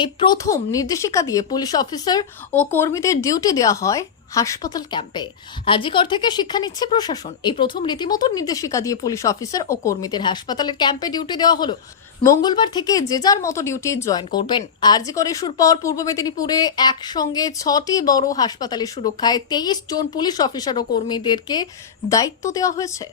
এই প্রথম নির্দেশিকা দিয়ে পুলিশ অফিসার ও কর্মীদের ডিউটি দেওয়া হয় হাসপাতাল ক্যাম্পে। আজিকর থেকে শিক্ষা নিচ্ছে প্রশাসন। এই প্রথম রীতিমতো নির্দেশিকা দিয়ে পুলিশ অফিসার ও কর্মীদের হাসপাতালের ক্যাম্পে ডিউটি দেওয়া হলো। মঙ্গলবার থেকে যে যার মতো ডিউটি জয়েন করবেন। আরজিকর ইস্যুর পর পূর্ব মেদিনীপুরে একসঙ্গে ছটি বড় হাসপাতালের সুরক্ষায় তেইশ জন পুলিশ অফিসার ও কর্মীদেরকে দায়িত্ব দেওয়া হয়েছে।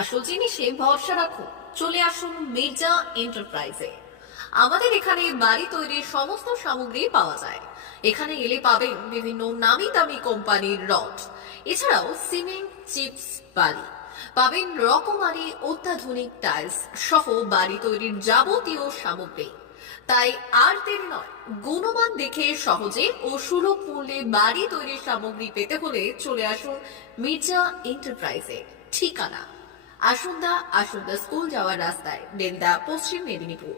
আসল জিনিসে ভরসা রাখুন চলে আসুন মির্জা এন্টারপ্রাইজে। আমাদের এখানে বাড়ি তৈরির সমস্ত সামগ্রী পাওয়া যায়। এখানে এলে পাবেন বিভিন্ন নামি দামি কোম্পানির রড। এছাড়াও সিমেন্ট, চিপস, বালি। পাবেন রকমারি, অত্যাধুনিক টাইলস সহ বাড়ি তৈরির যাবতীয় সামগ্রী। তাই আর দেরি নয়, গুণমান দেখে সহজে ও সুলভ মূল্যে বাড়ি তৈরির সামগ্রী পেতে হলে চলে আসুন মির্জা এন্টারপ্রাইজে। ঠিকানা আসুন্দা আসুন্দা স্কুল যাওয়ার রাস্তায়, বেলদা, পশ্চিম মেদিনীপুর।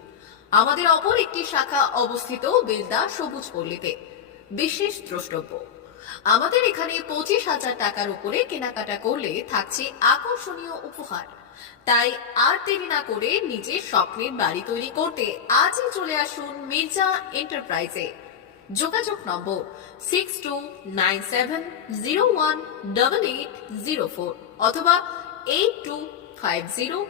আমাদের অপর একটি শাখা অবস্থিত বেলদা সবুজ পল্লীতে। বিশেষ দ্রষ্টব্য, আমাদের এখানে পঁচিশ হাজার টাকার উপরে কেনাকাটা করলে থাকছে আকর্ষণীয় উপহার। তাই আর দেরি না করে নিজের স্বপ্নের বাড়ি তৈরি করতে আজই চলে আসুন মির্জা এন্টারপ্রাইজে। যোগাযোগ number six two nine seven zero one double eight zero four অথবা 8250